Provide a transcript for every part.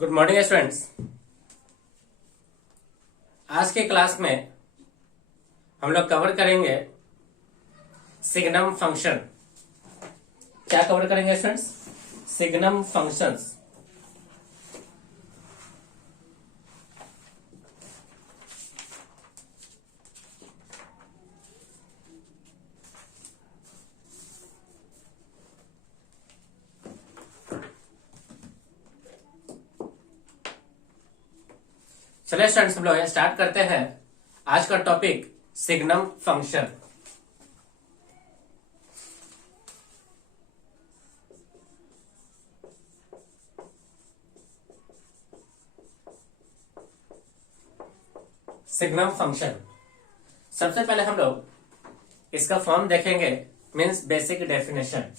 Good morning students. आज के class में हम लोग कवर करेंगे सिग्नम फंक्शन। क्या कवर करेंगे स्टूडेंट्स? Signum functions. चलिए स्टूडेंट्स, हम लोग स्टार्ट करते हैं आज का topic signum function. Signum function, सबसे पहले हम लोग इसका फॉर्म देखेंगे, मीन्स बेसिक डेफिनेशन।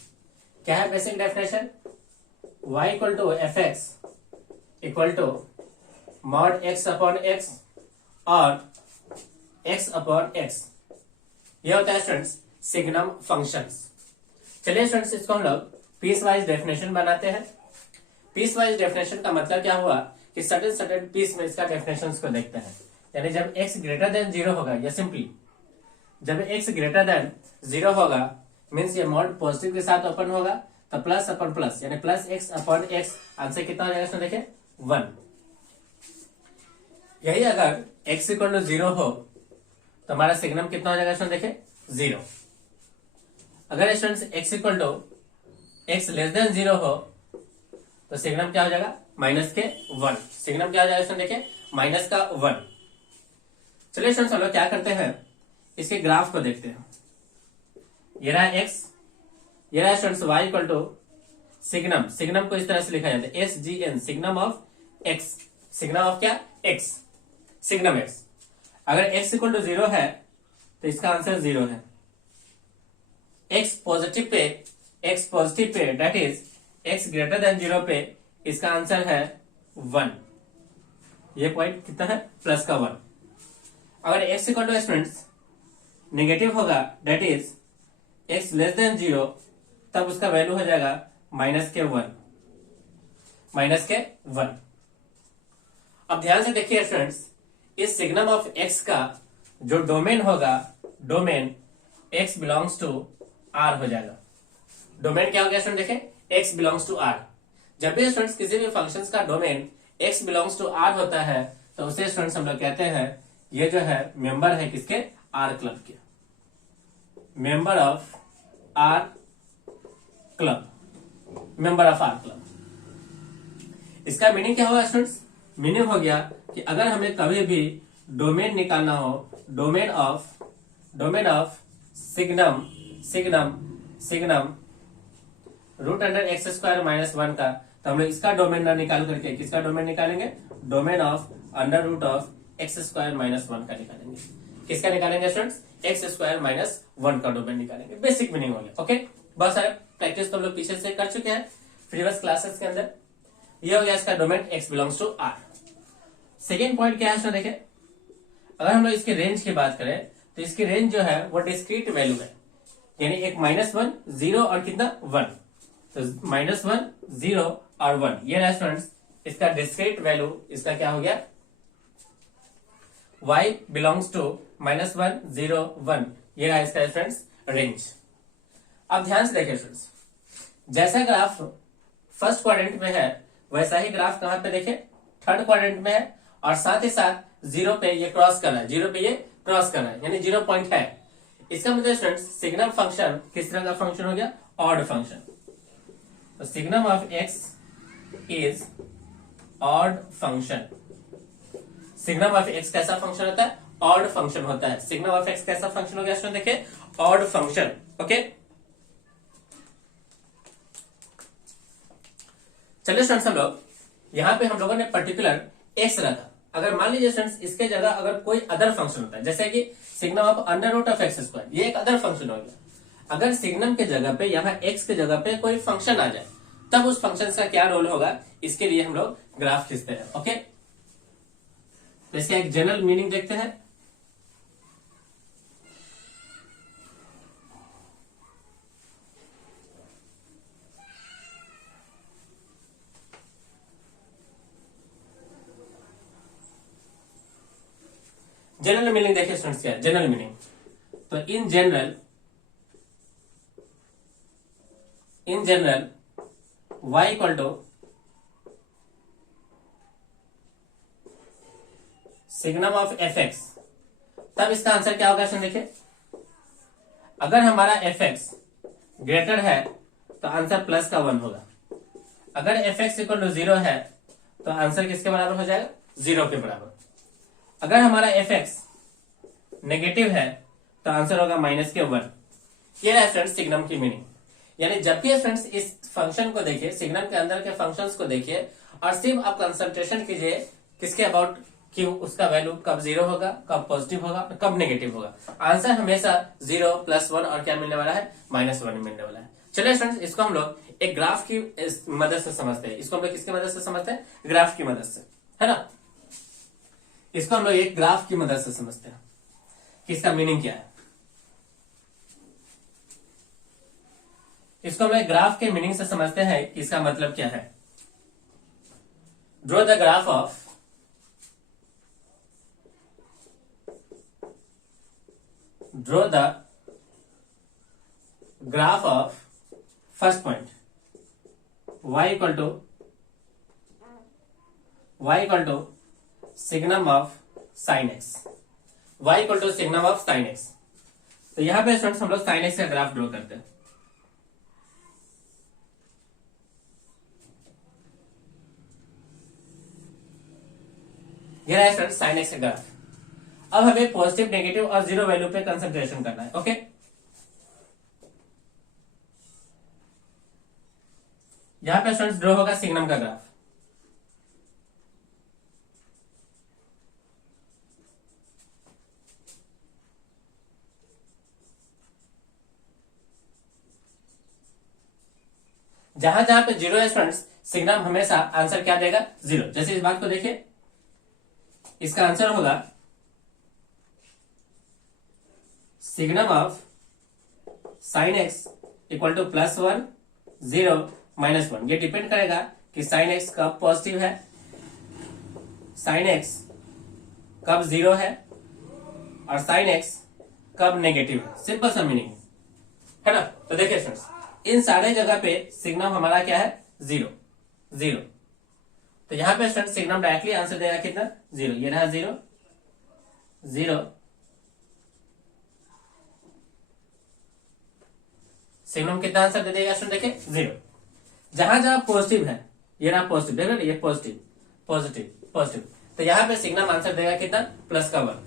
क्या है basic definition? y equal to F x equal to mod X upon X और एक्स अपॉन एक्स। यह होता है स्टूडेंट्स सिग्नम फंक्शंस। चलिए स्टूडेंट्स, इसको हम लोग पीस वाइज डेफिनेशन बनाते हैं। पीस वाइज डेफिनेशन का मतलब क्या हुआ कि सर्टेन पीस में इसका डेफिनेशन को देखते हैं। यानी जब x ग्रेटर देन जीरो होगा, या सिंपली जब x ग्रेटर देन जीरो होगा, मीन्स ये मॉड पॉजिटिव के साथ ओपन होगा, तो प्लस अपन प्लस यानी plus x upon x. Answer कितना हो जाएगा इसमें? देखिए 1। यही अगर x इक्वल टू जीरो हो तो हमारा सिग्नम कितना हो जाएगा इसमें? देखिए 0। अगर students x equal to X less than zero हो तो सिग्नम क्या हो जाएगा? माइनस के 1। सिग्नम क्या हो जाएगा इसमें? देखिए माइनस का 1। चलिए स्टूडेंट्स, हम लोग क्या करते हैं, इसके ग्राफ को देखते हैं। ये रहा x, ये रहा students y equal to signum. Signum को इस तरह से लिखा जाता है SGN, signum of x। Signum of क्या? x, signum x। अगर x इक्वल टू जीरो है तो इसका आंसर 0 है। x पॉजिटिव पे that is x greater than zero पे इसका आंसर है 1। ये पॉइंट कितना है? प्लस का 1। अगर x equal to students negative होगा, that is x less than zero, तब उसका वैल्यू हो जाएगा माइनस के 1। माइनस के 1। अब ध्यान से देखिए स्टूडेंट्स, इस सिग्नम ऑफ x का जो डोमेन होगा, domain x belongs to r हो जाएगा। डोमेन क्या हो गया स्टूडेंट? देखें x बिलोंग्स टू r। जब भी स्टूडेंट्स किसी भी फंक्शंस का domain x belongs to r होता है तो उसे स्टूडेंट्स हम लोग कहते हैं ये जो है मेंबर है किसके? r क्लब के। Member of r club, member of r club. इसका मीनिंग क्या होगा स्टूडेंट्स? मीनिंग हो गया कि अगर हमें कभी भी डोमेन निकालना हो, domain of signum root under x square minus 1 का, तो हम लोग इसका डोमेन ना निकाल करके किसका डोमेन निकालेंगे? Domain of under root of x square minus 1 का निकालेंगे। किसका निकालेंगे स्टूडेंट्स? एक्स स्क्वायर माइनस 1 का डोमेन निकालेंगे। बेसिक मीनिंग हो गया। ओके, बहुत सारे प्रैक्टिस तो हम लोग पीछे से कर चुके हैं प्रीवियस क्लासेस के अंदर। ये हो गया इसका domain x belongs to r। Second point क्या है? देखें, अगर हम लोग इसके रेंज की बात करें तो इसकी रेंज जो है वो डिस्क्रीट वैल्यू है। यानी एक -1, 0 और कितना? 1। तो -1, 0 और 1 ये रहा स्टूडेंट्स इसका डिस्क्रीट वैल्यू। इसका क्या हो गया? y बिलोंग्स टू -1, 0, 1 ये रहा इसका स्टूडेंट्स रेंज। अब ध्यान से देखिए स्टूडेंट्स, जैसा ग्राफ फर्स्ट क्वाड्रेंट में है वैसा ही ग्राफ कहां पे? देखे थर्ड क्वाड्रेंट में है, और साथ ही साथ 0 पे ये क्रॉस कर रहा है, 0 पे ये क्रॉस कर रहा है, यानी 0 पॉइंट है। इसका मतलब स्टूडेंट्स सिग्नम फंक्शन किस तरह का फंक्शन हो गया? Odd function. तो signum of x is odd function. Signum of x कैसा फंक्शन होता है? ऑड फंक्शन होता है। सिग्नम ऑफ x कैसा फंक्शन हो गया स्टूडेंट? देखिए ऑड फंक्शन। ओके, चलिए स्टूडेंट्स, हम लोग यहां पे हम लोगों ने पर्टिकुलर x रखा। अगर मान लीजिए स्टूडेंट्स इसके जगह अगर कोई अदर फंक्शन होता है, जैसे कि signum of under root of x square, ये एक अदर फंक्शन हो गया। अगर सिग्नम के जगह पे यहाँ x के जगह पे कोई फंक्शन आ जाए तब उस फंक्शन का क्या रोल होगा, इसके लिए हम लोग ग्राफ खींचते हैं। ओके, तो इसका एक जनरल मीनिंग देखते हैं। जनरल मीनिंग देखिए स्टूडेंट्स क्या है जनरल मीनिंग। तो in general y equal to signum of F X. तब इसका आंसर क्या होगा स्टूडेंट देखिए, अगर हमारा एफ एक्स ग्रेटर है तो आंसर प्लस का 1 होगा, अगर एफ एक्स इक्वल टू 0 है तो आंसर किसके बराबर हो जाएगा, 0 के बराबर। अगर हमारा एफ एक्स नेगेटिव है तो आंसर होगा माइनस के 1। ये है फ्रेंड्स सिग्नम की मीनिंग। यानी जब भी फ्रेंड्स इस फंक्शन को देखिए, सिग्नम के अंदर के फंक्शंस को देखिए और सिर्फ आप कंसंट्रेशन कीजिए किसके अबाउट कि उसका वैल्यू कब 0 होगा, कब पॉजिटिव होगा, कब नेगेटिव होगा। आंसर हमेशा 0 + 1 और क्या मिलने वाला है, -1 मिलने वाला है। चलिए फ्रेंड्स इसको हम लोग एक ग्राफ की मदद से समझते हैं। इसको हम लोग किसकी मदद से समझते हैं, ग्राफ की मदद से, है ना। इसको हम लोग एक ग्राफ की मदद से समझते हैं कि इसका मीनिंग क्या है। इसको हम लोग ग्राफ के मीनिंग से समझते हैं कि इसका मतलब क्या है। Draw the graph of first point y equal to signum of sine X, y equal to signum of sine X. तो यहां पे स्टूडेंट्स हम लोग साइन एक्स का ग्राफ ड्रॉ करते हैं। ये है फ्रेंड्स साइन एक्स का ग्राफ। अब हमें पॉजिटिव, नेगेटिव और 0 वैल्यू पे कंसंट्रेशन करना है। ओके, यहां पे स्टूडेंट्स ड्रॉ होगा सिग्नम का ग्राफ। जहां जहां पे 0 है स्टूडेंट्स, सिग्नम हमेशा आंसर क्या देगा, 0। जैसे इस बात को देखिए, इसका आंसर होगा signum of sine X equal to +1, 0, -1। ये डिपेंड करेगा कि साइन एक्स कब पॉजिटिव है, साइन एक्स कब 0 है और साइन एक्स कब नेगेटिव है। सिंपल सा मीनिंग है ना। तो देखिए फ्रेंड्स, इन सारे जगह पे सिग्नम हमारा क्या है, 0, 0। तो यहां पे स्टूडेंट सिग्नम डायरेक्टली आंसर देगा कितना, 0। ये रहा 0, 0। सिग्नम कितना आंसर दे देगा स्टूडेंट, देखिए 0। जहां जहां पॉजिटिव है, ये रहा पॉजिटिव, देखो ना, ये पॉजिटिव, पॉजिटिव, पॉजिटिव। तो यहां पे सिग्नम आंसर देगा कितना, प्लस का 1।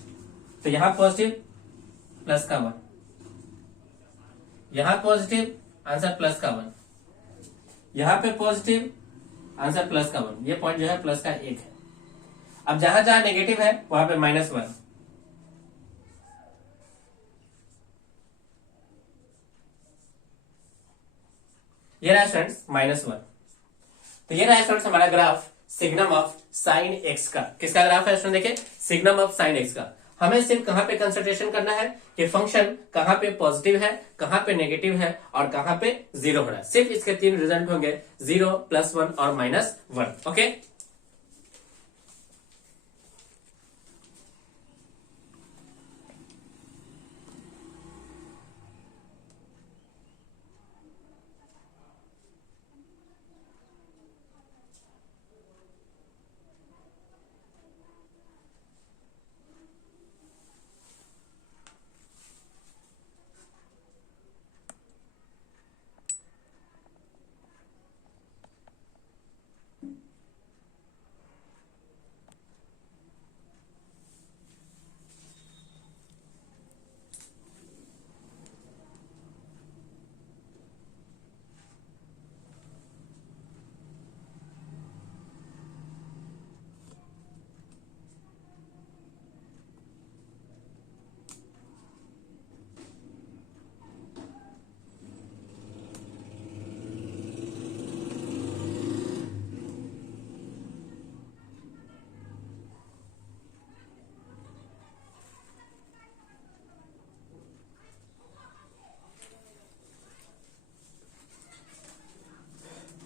तो यहां पॉजिटिव प्लस का 1, यहां पॉजिटिव आंसर प्लस का 1, यहां पे पॉजिटिव आंसर प्लस का 1। ये पॉइंट जो है प्लस का 1 है। अब जहां जहां नेगेटिव है वहां पे -1। ये रहा स्टूडेंट्स -1। तो ये रहा स्टूडेंट्स हमारा graph signum of sine X का। किसका ग्राफ है स्टूडेंट, देखिए सिग्नम ऑफ साइन एक्स का। हमें सिर्फ कहां पे कंसंट्रेशन करना है कि फंक्शन कहां पे पॉजिटिव है, कहां पे नेगेटिव है और कहां पे 0 हो रहा है। सिर्फ इसके 3 रिजल्ट होंगे, 0, +1 और -1। ओके,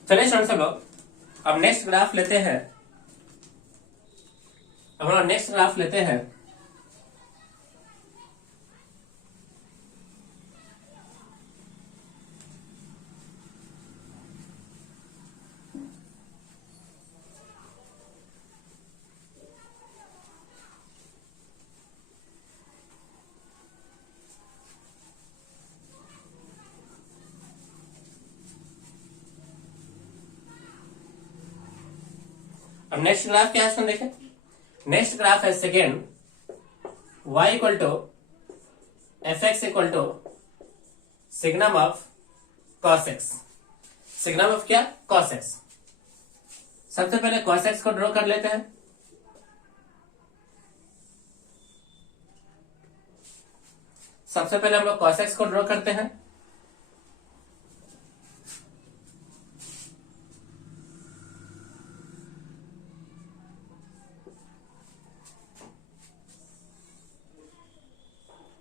चलिए स्टूडेंट्स हम लोग अब नेक्स्ट ग्राफ लेते हैं। अब हम लोग नेक्स्ट ग्राफ लेते हैं अब नेक्स्ट ग्राफ क्या है देखें। नेक्स्ट ग्राफ है second y equal to F x equal to signum of cos x। Signum of क्या? cos x। सबसे पहले cos x को ड्रॉ कर लेते हैं। सबसे पहले हम लोग cos x को ड्रॉ करते हैं।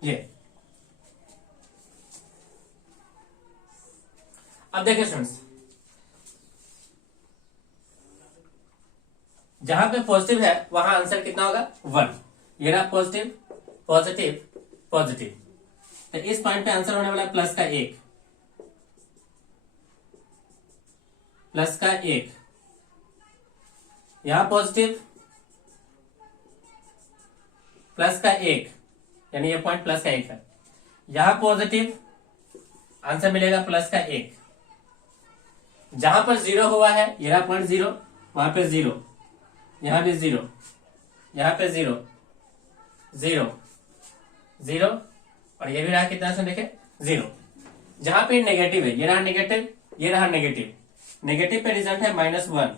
ये अब देखिए स्टूडेंट्स, जहां पे पॉजिटिव है वहां आंसर कितना होगा? 1। ये रहा पॉजिटिव पॉजिटिव पॉजिटिव, तो इस पॉइंट पे आंसर होने वाला है प्लस का 1, प्लस का 1। यहां पॉजिटिव प्लस का 1, यानी ये पॉइंट प्लस का 1 है। यहां पॉजिटिव, आंसर मिलेगा प्लस का 1। जहां पर 0 हुआ है, ये रहा पॉइंट 0, वहां पे 0, यहां भी 0, यहां पे 0 0 0, और ये भी रहा कितना से देखे 0। जहां पे नेगेटिव है, ये रहा नेगेटिव, ये रहा नेगेटिव, नेगेटिव पे रिजल्ट है -1,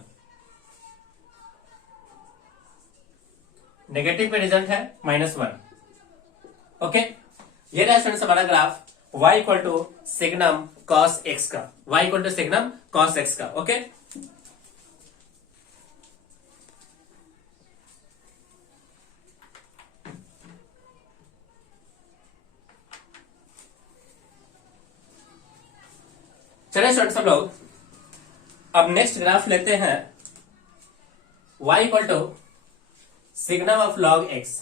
नेगेटिव पे रिजल्ट है -1। ओके, ये रहा स्टूडेंट्स हमारा graph y equal to signum cos x का, y equal to signum cos x का। ओके, चलिए स्टूडेंट्स हम लोग अब नेक्स्ट ग्राफ लेते हैं y equal to signum of log x।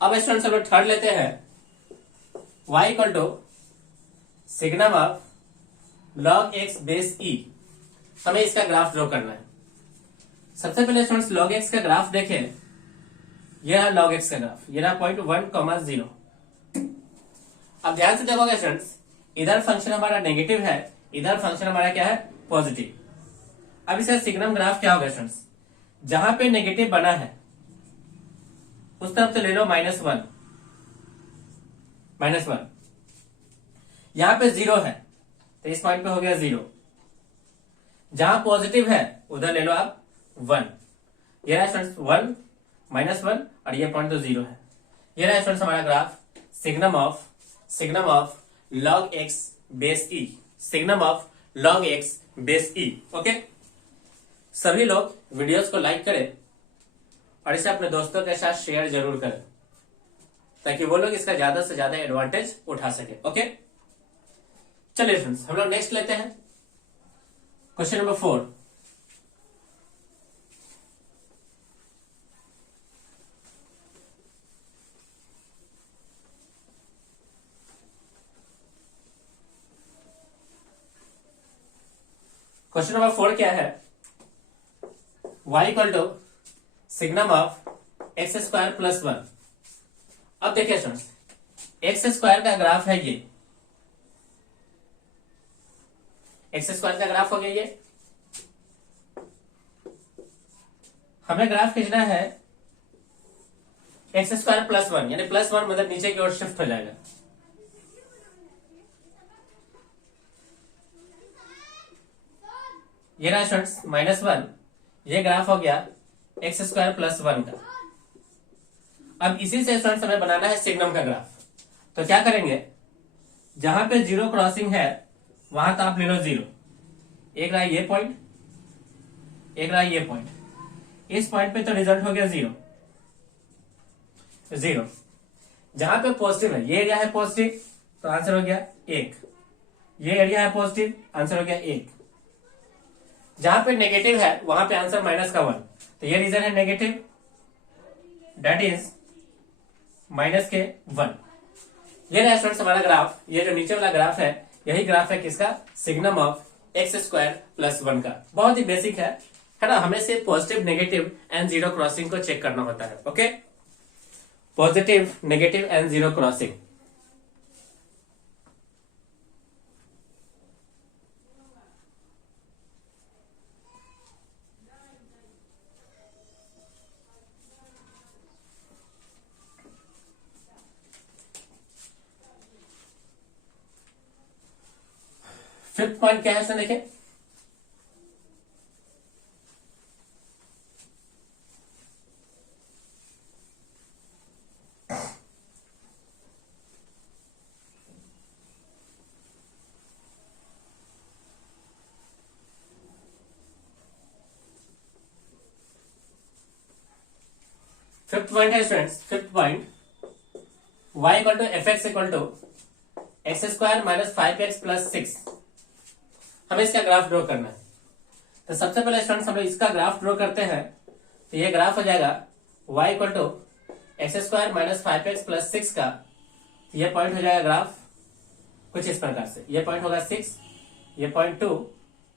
अब स्टूडेंट्स हम लोग थर्ड लेते हैं y equal to signum of log x base e। हमें इसका ग्राफ ड्रॉ करना है। सबसे पहले स्टूडेंट्स log x का ग्राफ देखें। यह रहा log x का ग्राफ, ये रहा पॉइंट 1,0। अब ध्यान से देखोगे स्टूडेंट्स, इधर फंक्शन हमारा नेगेटिव है, इधर फंक्शन हमारा क्या है? पॉजिटिव। अब इसका सिग्नम ग्राफ क्या होगा स्टूडेंट्स? जहां पे नेगेटिव बना है उस तरफ तो ले लो -1, -1। यहां पे 0 है तो इस पॉइंट पे हो गया 0। जहां पॉजिटिव है उधर ले लो आप 1। ये रहा स्टूडेंट्स 1 -1, और ये पॉइंट तो 0 है। ये रहा स्टूडेंट्स हमारा graph signum of log x base e, signum of log x base e। Okay, सभी लोग वीडियोस को लाइक करें और इसे अपने दोस्तों के साथ शेयर जरूर करें ताकि वो लोग इसका ज्यादा से ज्यादा एडवांटेज उठा सके। ओके, चलिए फ्रेंड्स हम लोग नेक्स्ट लेते हैं क्वेश्चन नंबर 4। क्वेश्चन नंबर 4 क्या है? y equal to signum of x square plus 1। अब देखिए स्टूडेंट्स, एक्स स्क्वायर का ग्राफ है ये, एक्स स्क्वायर का ग्राफ हो गया ये। हमें ग्राफ खींचना है एक्स स्क्वायर प्लस 1, यानी +1 मतलब नीचे की ओर शिफ्ट हो जाएगा। ये रहा स्टूडेंट्स -1, ये ग्राफ हो गया एक्स स्क्वायर प्लस 1 का। अब इसी से स्टूडेंट्स हमें बनाना है सिग्नम का ग्राफ। तो क्या करेंगे, जहां पे 0 क्रॉसिंग है वहां तो आप ले लो 0। एक रहा ये पॉइंट, एक रहा ये पॉइंट, इस पॉइंट पे तो रिजल्ट हो गया 0 0। जहां पे पॉजिटिव है, ये एरिया है पॉजिटिव, तो आंसर हो गया 1। ये एरिया है पॉजिटिव, आंसर हो गया 1। जहां पे नेगेटिव है वहां पे आंसर -1, तो ये रीजन है नेगेटिव, दैट इज -1। ये रहा स्टूडेंट्स हमारा ग्राफ, ये जो नीचे वाला ग्राफ है यही ग्राफ है किसका, signum of x square plus 1 का। बहुत ही बेसिक है ना, हमें सिर्फ positive negative and zero crossing को चेक करना होता है। Okay, positive negative and zero crossing. Fifth point क्या है इसमें देखें, फिफ्थ पॉइंट है students, fifth point y equal to F x equal to x square minus 5x plus 6। हमें इसका ग्राफ ड्रॉ करना है। तो सबसे पहले स्टूडेंट्स हम लोग इसका ग्राफ ड्रॉ करते हैं। तो ये ग्राफ हो जाएगा y equal to x square minus 5x plus 6 का। तो ये पॉइंट हो जाएगा ग्राफ कुछ इस प्रकार से, ये पॉइंट होगा 6, ये पॉइंट 2,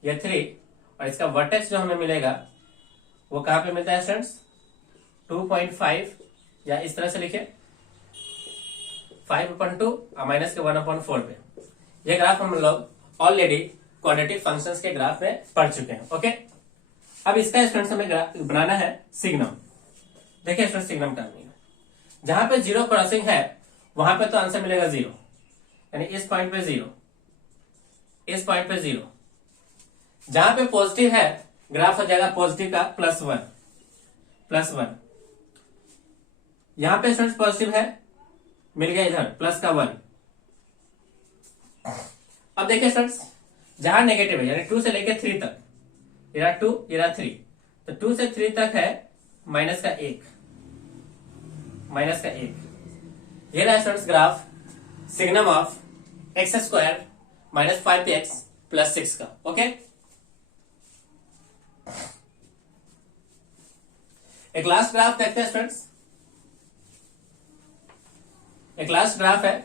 ये 3, और इसका वर्टेक्स जो हमें मिलेगा वो कहां पे मिलता है स्टूडेंट्स, 2.5, या इस तरह से लिखे 5/2 माइनस के 1/4 पे। ये ग्राफ हम लोग ऑलरेडी क्वाड्रेटिक फंक्शंस के ग्राफ में पढ़ चुके हैं। ओके, अब इसका स्टूडेंट्स हमें बनाना है सिग्नम। देखिए स्टूडेंट्स, सिग्नम टर्मिंग जहां पे जीरो क्रॉसिंग है वहां पे तो आंसर मिलेगा 0, यानी इस पॉइंट पे 0, इस पॉइंट पे 0। जहां पे पॉजिटिव है ग्राफ हो जाएगा पॉजिटिव का +1, +1। यहां पे स्टूडेंट्स पॉजिटिव है, मिल गया इधर प्लस का 1। अब देखिए स्टूडेंट्स, जहां नेगेटिव है यानी 2 से लेकर 3 तक, ये रहा 2, ये रहा 3, तो 2 से 3 तक है माइनस का 1, माइनस का 1। ये रहा students graph signum of x square minus 5x plus 6 का। ओके, एक लास्ट ग्राफ देखते हैं स्टूडेंट्स, एक लास्ट ग्राफ है।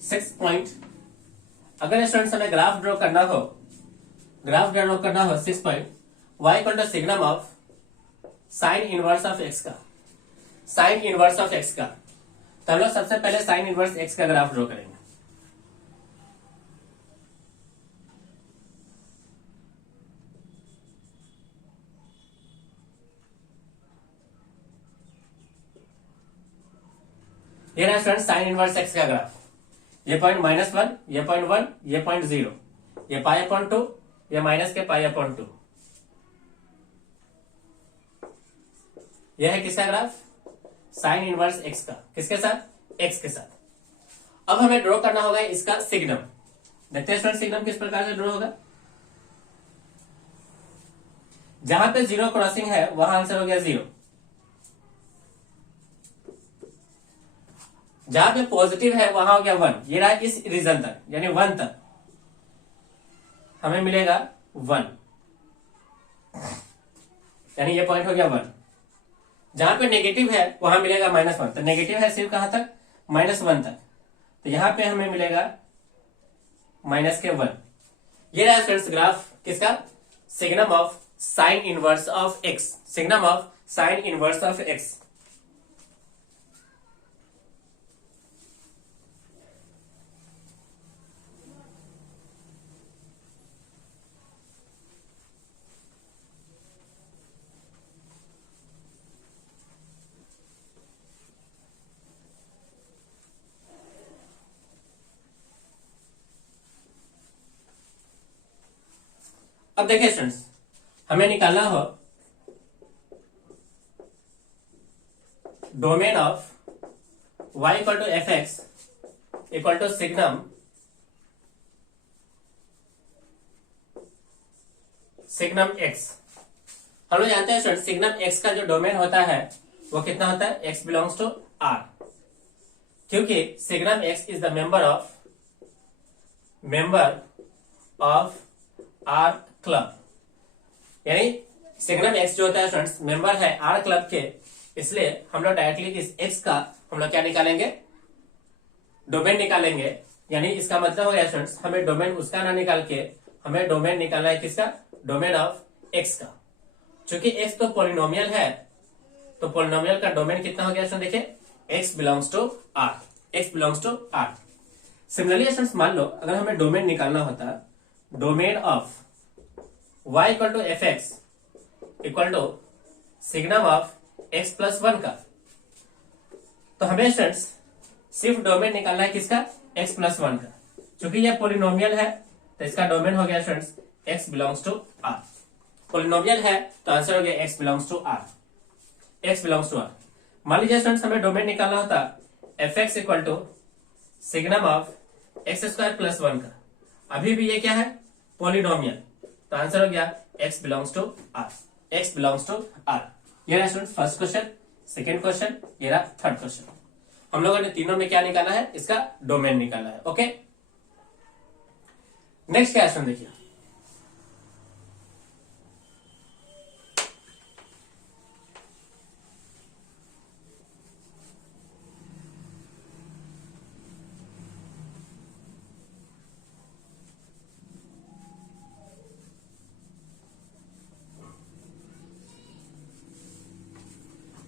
सिक्स पॉइंट, अगर स्टूडेंट्स हमें ग्राफ ड्रॉ करना हो, ग्राफ ड्रॉ करना हो 6 point, y equal to signum of sine inverse of x का, साइन इनवर्स ऑफ एक्स का। तो हम लोग सबसे पहले साइन इनवर्स एक्स का ग्राफ ड्रॉ करेंगे। ये रहा स्टूडेंट साइन इनवर्स एक्स का ग्राफ। ये पॉइंट -1, ये पॉइंट 1, ये पॉइंट 0, ये π/2, ये माइनस के π/2। यह है किसका ग्राफ, साइन इनवर्स एक्स का। किसके साथ, एक्स के साथ। अब हमें ड्रॉ करना होगा इसका सिग्नम। देखते हैं स्टूडेंट सिग्नम किस प्रकार से ड्रॉ होगा। जहां पे जीरो क्रॉसिंग है वहां आंसर हो गया 0। जहां पे पॉजिटिव है वहां हो गया 1। ये रहा इस रीजन तक, यानी 1 तक हमें मिलेगा 1, यानी ये पॉइंट हो गया 1। जहां पे नेगेटिव है वहां मिलेगा -1। तो नेगेटिव है सिर्फ कहां तक, -1 तक। तो यहां पे हमें मिलेगा -1। ये रहा फ्रेंड्स ग्राफ किसका, signum of sine inverse of x, signum of sine inverse of x. अब देखिए स्टूडेंट्स, हमें निकालना हो domain of y equal to F x equal to signum x। हम लोग जानते हैं स्टूडेंट सिग्नम x का जो डोमेन होता है वो कितना होता है, x बिलोंग्स टू R, क्योंकि signum x is the member of R club, यानी सिग्नम एक्स जो होता है स्टूडेंट्स मेंबर है आर क्लब के, इसलिए हम लोग डायरेक्टली इस एक्स का हम लोग क्या निकालेंगे, डोमेन निकालेंगे। यानी इसका मतलब हो गया स्टूडेंट्स हमें डोमेन उसका ना निकाल के हमें डोमेन निकालना है किसका, डोमेन ऑफ एक्स का। चूंकि एक्स तो पॉलिनोमियल है, तो पॉलिनोमियल का डोमेन कितना हो गया स्टूडेंट, देखिए x belongs to R, x belongs to R. Similarly students मान लो अगर हमें डोमेन निकालना होता, domain of y equal to F x equal to signum of x plus 1 का, तो हमें स्टूडेंट्स सिर्फ डोमेन निकालना है किसका, x प्लस 1 का। चूंकि यह पोलिनोमियल है तो इसका डोमेन हो गया students x belongs to r। Polynomial है तो आंसर हो गया x belongs to r, x belongs to r। मान लीजिए स्टूडेंट्स हमें डोमेन निकालना होता f x equal to signum of x square plus 1 का। अभी भी ये क्या है, पोलिनोमियल, तो आंसर हो गया x belongs to r, x belongs to r। ये रहा student first question, second question, ये रहा थर्ड क्वेश्चन। हम लोगों ने तीनों में क्या निकाला है, इसका डोमेन निकाला है। ओके, नेक्स्ट क्वेश्चन देखिए।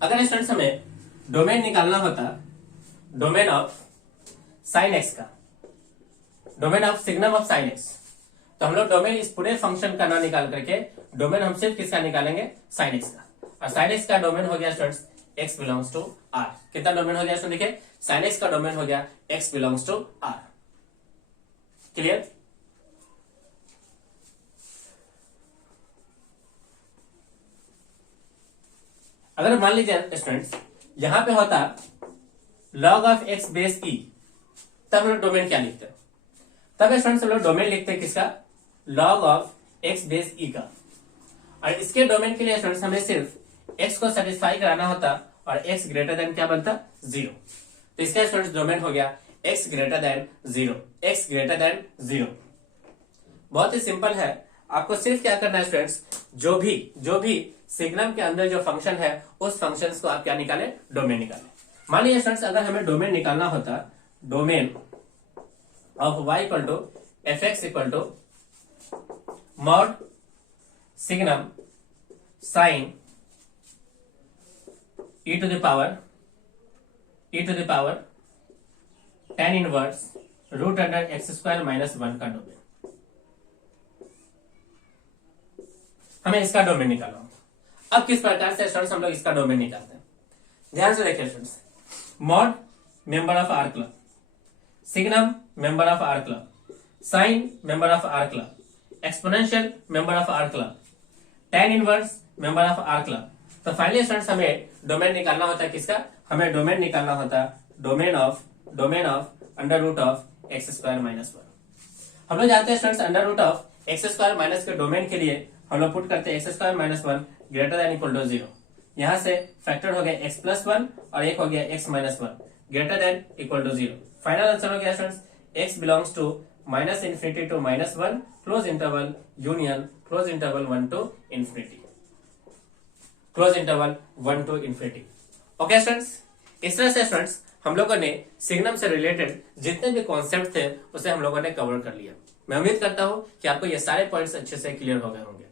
अगर स्टूडेंट्स हमें डोमेन निकालना होता, डोमेन ऑफ साइन एक्स का, domain of signum of sine X, तो हम लोग डोमेन इस पूरे फंक्शन का ना निकाल करके डोमेन हम सिर्फ किसका निकालेंगे, साइन एक्स का। और साइन एक्स का डोमेन हो गया students x belongs to R. कितना डोमेन हो गया स्टूडेंट, देखिए साइन एक्स का डोमेन हो गया x belongs to R. Clear. अगर मान लीजिए स्टूडेंट्स यहां पे होता log of x base e, तब हम लोग डोमेन क्या लिखते हैं, तब स्टूडेंट्स हम लोग डोमेन लिखते हैं किसका, लॉग ऑफ एक्स बेस ई का। और इसके डोमेन के लिए स्टूडेंट्स हमें सिर्फ एक्स को सेटिस्फाई कराना होता और एक्स ग्रेटर देन क्या बनता, 0। तो इसका स्टूडेंट्स डोमेन हो गया x greater than 0, x greater than 0। बहुत ही सिंपल है, आपको सिर्फ क्या करना है स्टूडेंट्स, जो भी सिग्नम के अंदर जो फंक्शन है उस फंक्शन को आप क्या निकाले, डोमेन निकाले। मान लीजिए स्टूडेंट्स अगर हमें डोमेन निकालना होता, domain of y equal to F x equal to mod signum sine e to the power tan inverse root under x square minus 1 का डोमेन, हमें इसका डोमेन निकालना होगा। अब किस प्रकार से स्टूडेंट्स हम लोग इसका डोमेन निकालते हैं, ध्यान से देखिए students. Mod member of R club, signum member of R club, sine member of R club, exponential member of R club, tan inverse member of R club. तो फाइनली स्टूडेंट्स हमें डोमेन निकालना होता है किसका, हमें डोमेन निकालना होता domain of under root of x square minus 1। हम लोग जानते हैं students under root of x square minus के डोमेन के लिए हम लोग पुट करते हैं x square minus 1 greater than equal to 0। यहां से फैक्टर हो गया एक्स प्लस 1 और एक हो गया x minus 1 greater than equal to 0। Final answer हो गया students x belongs to minus infinity to minus 1 close interval union close interval 1 to infinity, close interval 1 to infinity. Okay students, इस तरह से students हम लोगों ने सिग्नम से related जितने भी कॉन्सेप्ट थे उसे हम लोगों ने कवर कर लिया। मैं उम्मीद करता हूं कि आपको ये सारे पॉइंट्स अच्छे से क्लियर हो गए होंगे।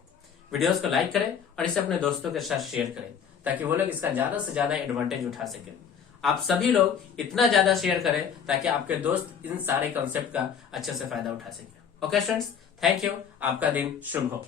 वीडियोस को लाइक करें और इसे अपने दोस्तों के साथ शेयर करें ताकि वो लोग इसका ज्यादा से ज्यादा एडवांटेज उठा सकें। आप सभी लोग इतना ज्यादा शेयर करें ताकि आपके दोस्त इन सारे कॉन्सेप्ट का अच्छे से फायदा उठा सके। ओके स्टूडेंट्स, थैंक यू, आपका दिन शुभ हो।